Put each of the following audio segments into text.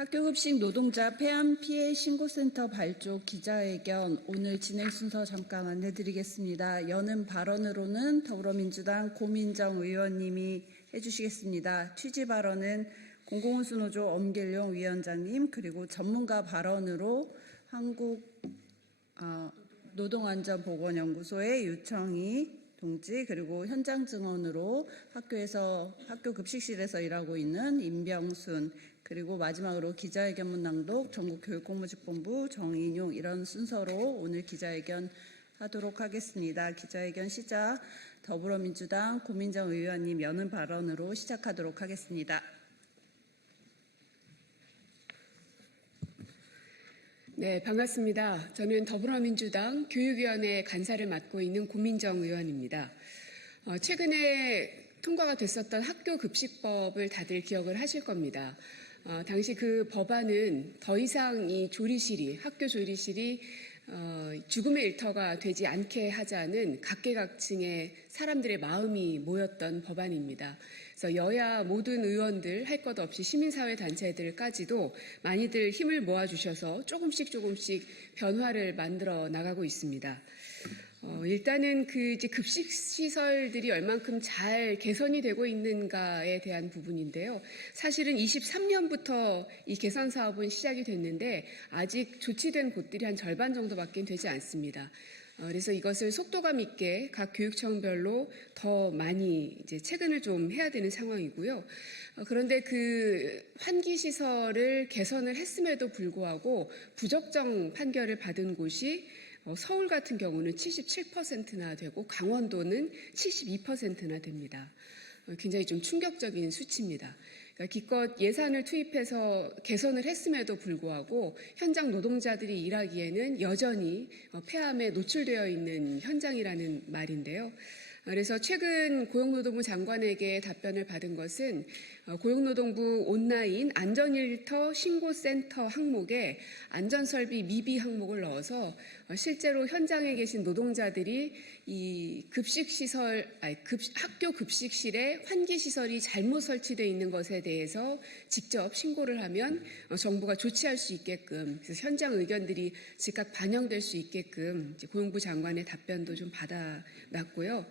학교급식 노동자 폐암 피해 신고센터 발족 기자회견 오늘 진행 순서 잠깐 안내드리겠습니다. 여는 발언으로는 더불어민주당 고민정 의원님이 해주시겠습니다. 취지 발언은 공공운수노조 엄길용 위원장님, 그리고 전문가 발언으로 한국노동안전보건연구소의 유청희 동지, 그리고 현장 증언으로 학교 급식실에서 일하고 있는 임병순, 그리고 마지막으로 기자회견문 낭독 전국교육공무직본부 정인용, 이런 순서로 오늘 기자회견 하도록 하겠습니다. 기자회견 시작 더불어민주당 고민정 의원님 여는 발언으로 시작하도록 하겠습니다. 네, 반갑습니다. 저는 더불어민주당 교육위원회 간사를 맡고 있는 고민정 의원입니다. 최근에 통과가 됐었던 학교급식법을 다들 기억을 하실 겁니다. 당시 그 법안은 더 이상 이 학교 조리실이 죽음의 일터가 되지 않게 하자는 각계각층의 사람들의 마음이 모였던 법안입니다. 그래서 여야 모든 의원들 할 것 없이 시민사회 단체들까지도 많이들 힘을 모아주셔서 조금씩 변화를 만들어 나가고 있습니다. 일단은 이제 급식 시설들이 얼만큼 잘 개선이 되고 있는가에 대한 부분인데요. 사실은 23년부터 이 개선 사업은 시작이 됐는데 아직 조치된 곳들이 한 절반 정도밖에 되지 않습니다. 그래서 이것을 속도감 있게 각 교육청별로 더 많이 이제 체근을 좀 해야 되는 상황이고요. 그런데 그 환기 시설을 개선을 했음에도 불구하고 부적정 판결을 받은 곳이 서울 같은 경우는 77%나 되고 강원도는 72%나 됩니다. 굉장히 좀 충격적인 수치입니다. 그러니까 기껏 예산을 투입해서 개선을 했음에도 불구하고 현장 노동자들이 일하기에는 여전히 폐암에 노출되어 있는 현장이라는 말인데요. 그래서 최근 고용노동부 장관에게 답변을 받은 것은 고용노동부 온라인 안전일터 신고센터 항목에 안전설비 미비 항목을 넣어서 실제로 현장에 계신 노동자들이 이 학교 급식실에 환기시설이 잘못 설치되어 있는 것에 대해서 직접 신고를 하면 정부가 조치할 수 있게끔, 그래서 현장 의견들이 즉각 반영될 수 있게끔 이제 고용부 장관의 답변도 좀 받아놨고요.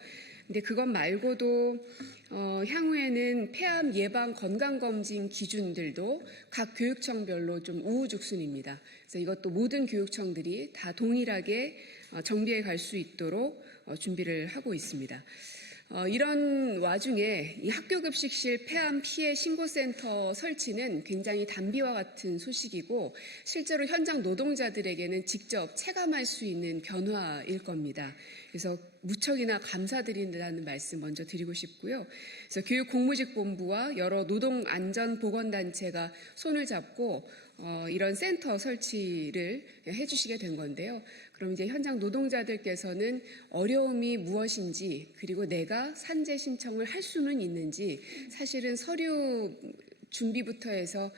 근데 그것 말고도 향후에는 폐암 예방 건강검진 기준들도 각 교육청별로 좀 우후죽순입니다. 그래서 이것도 모든 교육청들이 다 동일하게 정비해 갈 수 있도록 준비를 하고 있습니다. 이런 와중에 이 학교급식실 폐암 피해 신고센터 설치는 굉장히 단비와 같은 소식이고 실제로 현장 노동자들에게는 직접 체감할 수 있는 변화일 겁니다. 그래서 무척이나 감사드린다는 말씀 먼저 드리고 싶고요. 그래서 교육공무직본부와 여러 노동안전보건단체가 손을 잡고 이런 센터 설치를 해주시게 된 건데요. 그럼 이제 현장 노동자들께서는 어려움이 무엇인지, 그리고 내가 산재 신청을 할 수는 있는지, 사실은 서류 준비부터 해서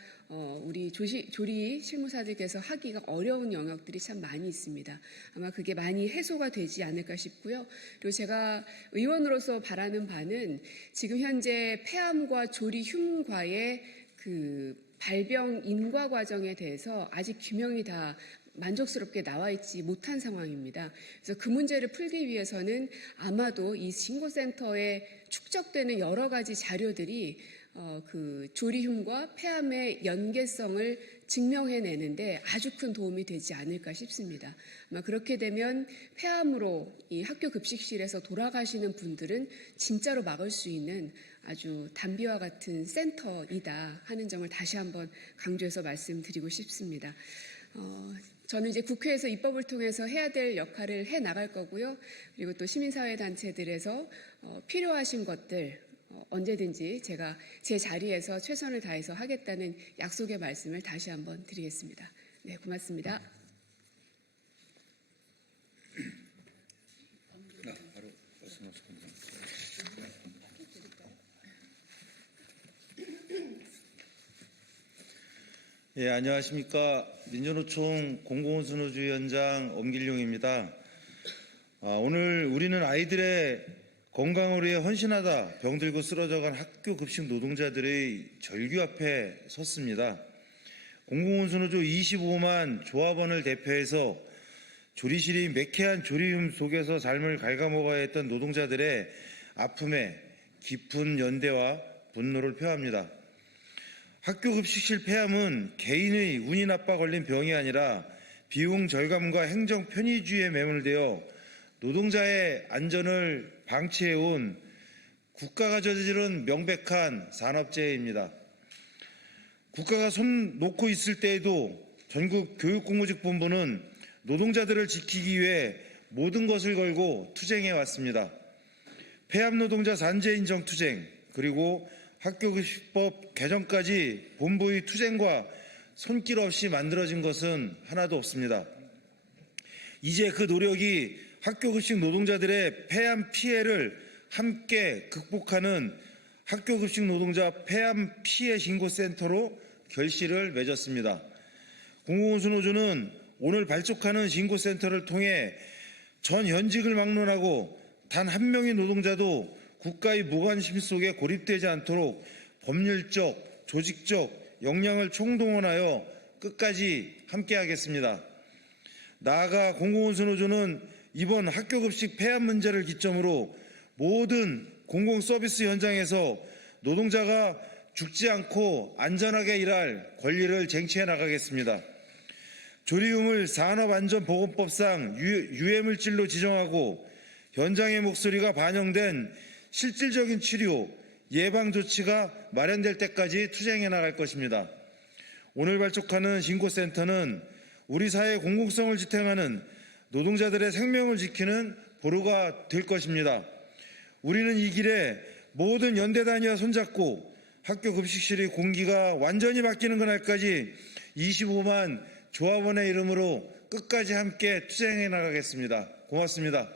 우리 조리 실무사들께서 하기가 어려운 영역들이 참 많이 있습니다. 아마 그게 많이 해소가 되지 않을까 싶고요. 그리고 제가 의원으로서 바라는 바는 지금 현재 폐암과 조리 흉과의 그 발병 인과 과정에 대해서 아직 규명이 다 만족스럽게 나와 있지 못한 상황입니다. 그래서 그 문제를 풀기 위해서는 아마도 이 신고센터에 축적되는 여러 가지 자료들이 그 조리흉과 폐암의 연계성을 증명해내는데 아주 큰 도움이 되지 않을까 싶습니다. 아마 그렇게 되면 폐암으로 이 학교 급식실에서 돌아가시는 분들은 진짜로 막을 수 있는 아주 단비와 같은 센터이다 하는 점을 다시 한번 강조해서 말씀드리고 싶습니다. 저는 이제 국회에서 입법을 통해서 해야 될 역할을 해 나갈 거고요. 그리고 또 시민사회 단체들에서 필요하신 것들 언제든지 제가 제 자리에서 최선을 다해서 하겠다는 약속의 말씀을 다시 한번 드리겠습니다. 네, 고맙습니다. 바로 말씀하실 겁니다. 예, 안녕하십니까. 민주노총 공공운수노조위원장 엄길용입니다. 오늘 우리는 아이들의 건강을 위해 헌신하다 병들고 쓰러져간 학교 급식 노동자들의 절규 앞에 섰습니다. 공공운수노조 25만 조합원을 대표해서 조리실이 매캐한 조리움 속에서 삶을 갉아먹어야 했던 노동자들의 아픔에 깊은 연대와 분노를 표합니다. 학교 급식실 폐암은 개인의 운이 나빠 걸린 병이 아니라 비용 절감과 행정 편의주의에 매몰되어 노동자의 안전을 방치해온 국가가 저지른 명백한 산업재해입니다. 국가가 손 놓고 있을 때에도 전국 교육공무직본부는 노동자들을 지키기 위해 모든 것을 걸고 투쟁해 왔습니다. 폐암 노동자 산재 인정 투쟁, 그리고 학교급식법 개정까지 본부의 투쟁과 손길 없이 만들어진 것은 하나도 없습니다. 이제 그 노력이 학교급식 노동자들의 폐암 피해를 함께 극복하는 학교급식 노동자 폐암 피해 신고센터로 결실을 맺었습니다. 공공운수노조는 오늘 발족하는 신고센터를 통해 전 현직을 막론하고 단 한 명의 노동자도 국가의 무관심 속에 고립되지 않도록 법률적, 조직적 역량을 총동원하여 끝까지 함께하겠습니다. 나아가 공공운수노조는 이번 학교급식 폐암 문제를 기점으로 모든 공공서비스 현장에서 노동자가 죽지 않고 안전하게 일할 권리를 쟁취해 나가겠습니다. 조리움을 산업안전보건법상 유해물질로 지정하고 현장의 목소리가 반영된 실질적인 치료, 예방 조치가 마련될 때까지 투쟁해 나갈 것입니다. 오늘 발족하는 신고센터는 우리 사회의 공공성을 지탱하는 노동자들의 생명을 지키는 보루가 될 것입니다. 우리는 이 길에 모든 연대단위와 손잡고 학교 급식실의 공기가 완전히 바뀌는 그날까지 25만 조합원의 이름으로 끝까지 함께 투쟁해 나가겠습니다. 고맙습니다.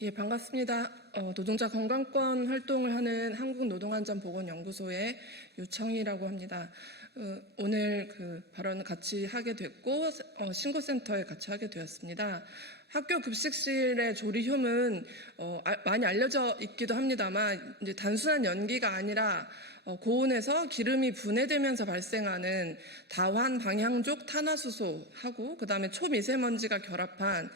예, 반갑습니다. 노동자 건강권 활동을 하는 한국노동안전보건연구소의 유청이라고 합니다. 오늘 발언을 같이 하게 됐고 신고센터에 같이 하게 되었습니다. 학교 급식실의 조리흉은 많이 알려져 있기도 합니다만 이제 단순한 연기가 아니라 고온에서 기름이 분해되면서 발생하는 다환 방향족 탄화수소하고 그다음에 초미세먼지가 결합한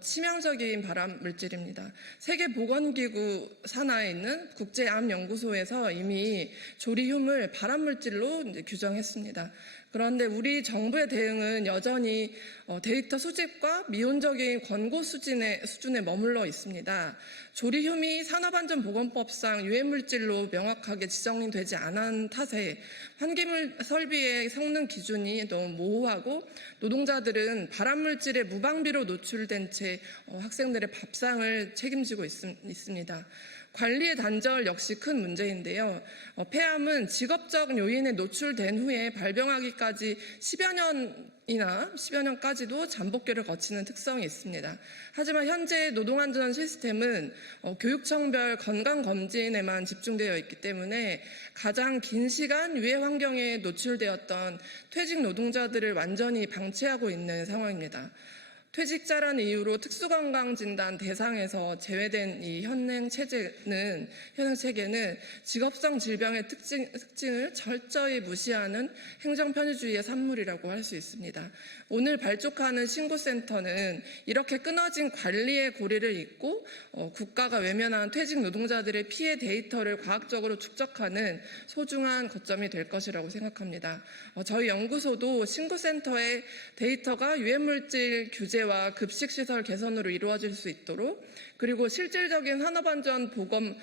치명적인 발암 물질입니다. 세계보건기구 산하에 있는 국제암연구소에서 이미 조리흉을 발암 물질로 규정했습니다. 그런데 우리 정부의 대응은 여전히 데이터 수집과 미온적인 권고 수준에 머물러 있습니다. 조리흉이 산업안전보건법상 유해물질로 명확하게 지정이 되지 않은 탓에 환기물 설비의 성능 기준이 너무 모호하고 노동자들은 발암물질에 무방비로 노출된 채 학생들의 밥상을 책임지고 있습니다. 관리의 단절 역시 큰 문제인데요. 폐암은 직업적 요인에 노출된 후에 발병하기까지 10여 년까지도 잠복기를 거치는 특성이 있습니다. 하지만 현재 노동안전 시스템은 교육청별 건강검진에만 집중되어 있기 때문에 가장 긴 시간 유해 환경에 노출되었던 퇴직 노동자들을 완전히 방치하고 있는 상황입니다. 퇴직자라는 이유로 특수건강진단 대상에서 제외된 이 현행 체계는 직업성 질병의 특징을 철저히 무시하는 행정편의주의의 산물이라고 할 수 있습니다. 오늘 발족하는 신고센터는 이렇게 끊어진 관리의 고리를 잇고 국가가 외면한 퇴직 노동자들의 피해 데이터를 과학적으로 축적하는 소중한 거점이 될 것이라고 생각합니다. 저희 연구소도 신고센터의 데이터가 유해물질 규제와 급식시설 개선으로 이루어질 수 있도록 그리고 실질적인 산업안전보건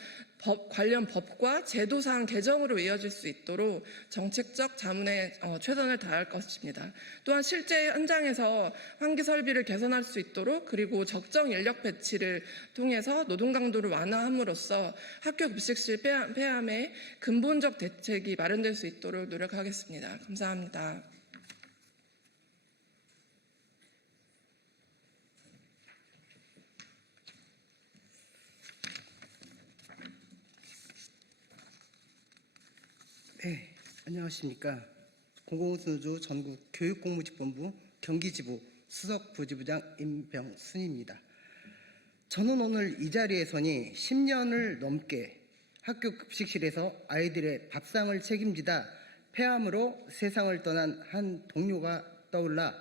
관련 법과 제도상 개정으로 이어질 수 있도록 정책적 자문에 최선을 다할 것입니다. 또한 실제 현장에서 환기 설비를 개선할 수 있도록 그리고 적정 인력 배치를 통해서 노동 강도를 완화함으로써 학교 급식실 폐암의 근본적 대책이 마련될 수 있도록 노력하겠습니다. 감사합니다. 네, 안녕하십니까. 공공운수노조 전국 교육공무직본부 경기지부 수석부지부장 임병순입니다. 저는 오늘 이 자리에 서니 10년을 넘게 학교 급식실에서 아이들의 밥상을 책임지다 폐암으로 세상을 떠난 한 동료가 떠올라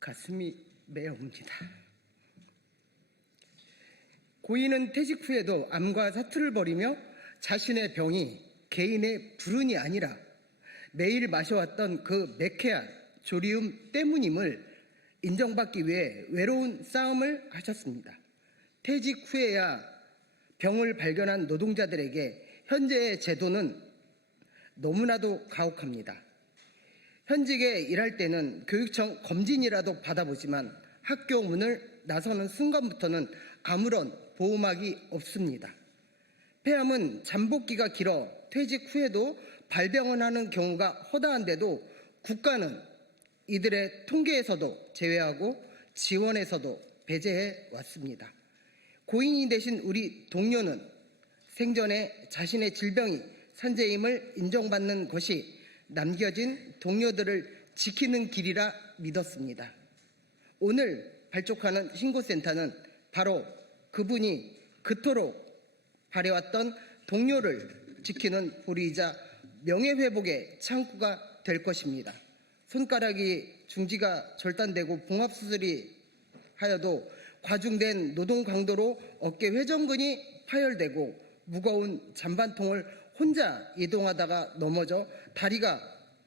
가슴이 메어옵니다. 고인은 퇴직 후에도 암과 사투를 벌이며 자신의 병이 개인의 불운이 아니라 매일 마셔왔던 그 매캐한 조리움 때문임을 인정받기 위해 외로운 싸움을 하셨습니다. 퇴직 후에야 병을 발견한 노동자들에게 현재의 제도는 너무나도 가혹합니다. 현직에 일할 때는 교육청 검진이라도 받아보지만 학교 문을 나서는 순간부터는 아무런 보호막이 없습니다. 폐암은 잠복기가 길어 퇴직 후에도 발병을 하는 경우가 허다한데도 국가는 이들의 통계에서도 제외하고 지원에서도 배제해 왔습니다. 고인이 되신 우리 동료는 생전에 자신의 질병이 산재임을 인정받는 것이 남겨진 동료들을 지키는 길이라 믿었습니다. 오늘 발족하는 신고센터는 바로 그분이 그토록 바래왔던 동료를 지키는 보리이자 명예회복의 창구가 될 것입니다. 손가락이 중지가 절단되고 봉합수술이 하여도 과중된 노동 강도로 어깨 회전근이 파열되고 무거운 잔반통을 혼자 이동하다가 넘어져 다리가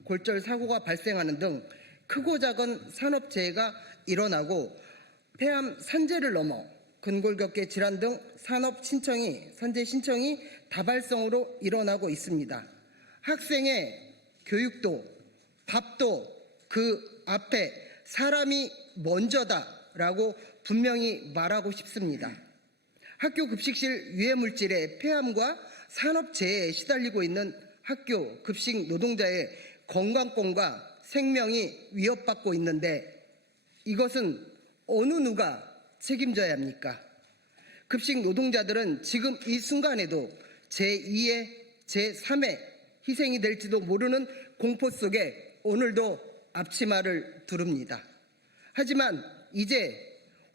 골절 사고가 발생하는 등 크고 작은 산업재해가 일어나고 폐암 산재를 넘어 근골격계 질환 등 산재 신청이 다발성으로 일어나고 있습니다. 학생의 교육도 밥도 그 앞에 사람이 먼저다라고 분명히 말하고 싶습니다. 학교 급식실 유해물질의 폐암과 산업재해에 시달리고 있는 학교 급식 노동자의 건강권과 생명이 위협받고 있는데 이것은 어느 누가 책임져야 합니까? 급식 노동자들은 지금 이 순간에도 제2의 제3의 희생이 될지도 모르는 공포 속에 오늘도 앞치마를 두릅니다. 하지만 이제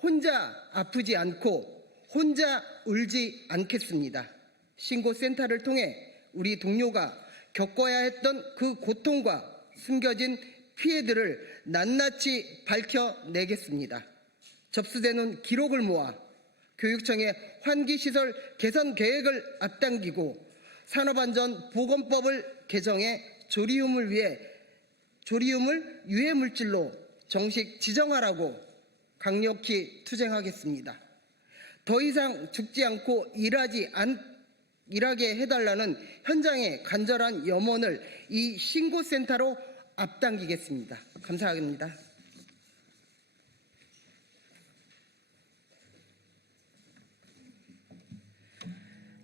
혼자 아프지 않고 혼자 울지 않겠습니다. 신고센터를 통해 우리 동료가 겪어야 했던 그 고통과 숨겨진 피해들을 낱낱이 밝혀내겠습니다. 접수되는 기록을 모아 교육청의 환기시설 개선 계획을 앞당기고 산업안전보건법을 개정해 조리움을 유해물질로 정식 지정하라고 강력히 투쟁하겠습니다. 더 이상 죽지 않고 일하게 해달라는 현장의 간절한 염원을 이 신고센터로 앞당기겠습니다. 감사합니다.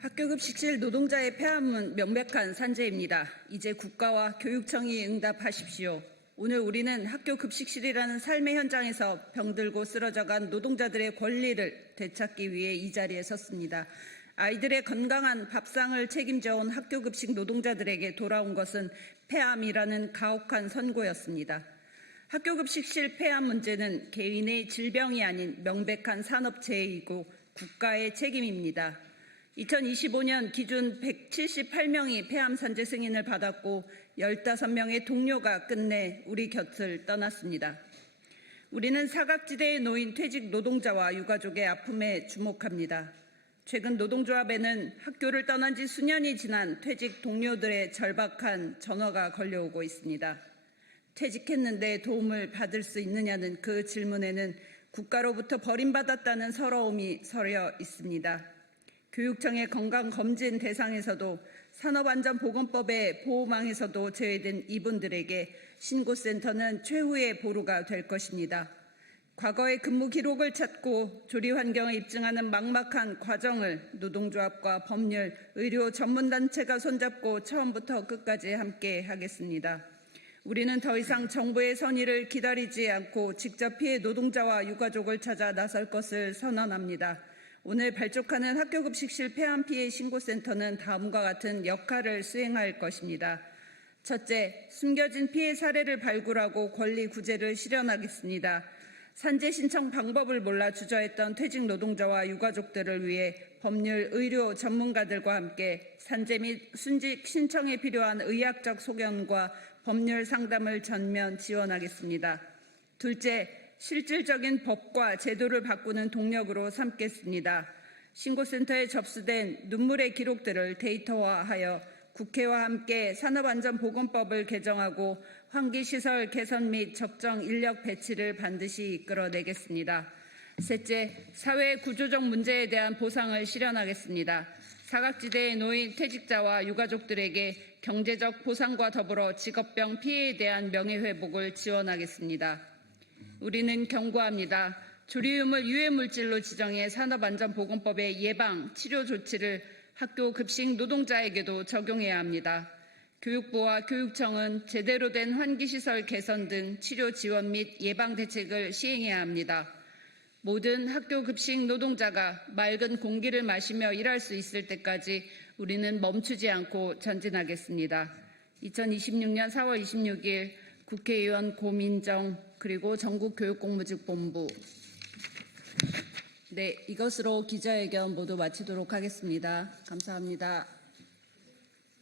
학교급식실 노동자의 폐암은 명백한 산재입니다. 이제 국가와 교육청이 응답하십시오. 오늘 우리는 학교급식실이라는 삶의 현장에서 병들고 쓰러져간 노동자들의 권리를 되찾기 위해 이 자리에 섰습니다. 아이들의 건강한 밥상을 책임져온 학교급식 노동자들에게 돌아온 것은 폐암이라는 가혹한 선고였습니다. 학교급식실 폐암 문제는 개인의 질병이 아닌 명백한 산업재해이고 국가의 책임입니다. 2025년 기준 178명이 폐암 산재 승인을 받았고 15명의 동료가 끝내 우리 곁을 떠났습니다. 우리는 사각지대에 놓인 퇴직 노동자와 유가족의 아픔에 주목합니다. 최근 노동조합에는 학교를 떠난 지 수년이 지난 퇴직 동료들의 절박한 전화가 걸려오고 있습니다. 퇴직했는데 도움을 받을 수 있느냐는 그 질문에는 국가로부터 버림받았다는 서러움이 서려 있습니다. 교육청의 건강검진 대상에서도 산업안전보건법의 보호망에서도 제외된 이분들에게 신고센터는 최후의 보루가 될 것입니다. 과거의 근무 기록을 찾고 조리 환경을 입증하는 막막한 과정을 노동조합과 법률, 의료 전문단체가 손잡고 처음부터 끝까지 함께 하겠습니다. 우리는 더 이상 정부의 선의를 기다리지 않고 직접 피해 노동자와 유가족을 찾아 나설 것을 선언합니다. 오늘 발족하는 학교급식실 폐암 피해 신고센터는 다음과 같은 역할을 수행할 것입니다. 첫째, 숨겨진 피해 사례를 발굴하고 권리 구제를 실현하겠습니다. 산재 신청 방법을 몰라 주저했던 퇴직 노동자와 유가족들을 위해 법률, 의료 전문가들과 함께 산재 및 순직 신청에 필요한 의학적 소견과 법률 상담을 전면 지원하겠습니다. 둘째, 실질적인 법과 제도를 바꾸는 동력으로 삼겠습니다. 신고센터에 접수된 눈물의 기록들을 데이터화하여 국회와 함께 산업안전보건법을 개정하고 환기시설 개선 및 적정 인력 배치를 반드시 이끌어내겠습니다. 셋째, 사회 구조적 문제에 대한 보상을 실현하겠습니다. 사각지대에 놓인 퇴직자와 유가족들에게 경제적 보상과 더불어 직업병 피해에 대한 명예회복을 지원하겠습니다. 우리는 경고합니다. 조리움을 유해물질로 지정해 산업안전보건법의 예방, 치료 조치를 학교 급식 노동자에게도 적용해야 합니다. 교육부와 교육청은 제대로 된 환기시설 개선 등 치료 지원 및 예방 대책을 시행해야 합니다. 모든 학교 급식 노동자가 맑은 공기를 마시며 일할 수 있을 때까지 우리는 멈추지 않고 전진하겠습니다. 2026년 4월 26일 국회의원 고민정 그리고 전국교육공무직본부 네, 이것으로 기자회견 모두 마치도록 하겠습니다. 감사합니다.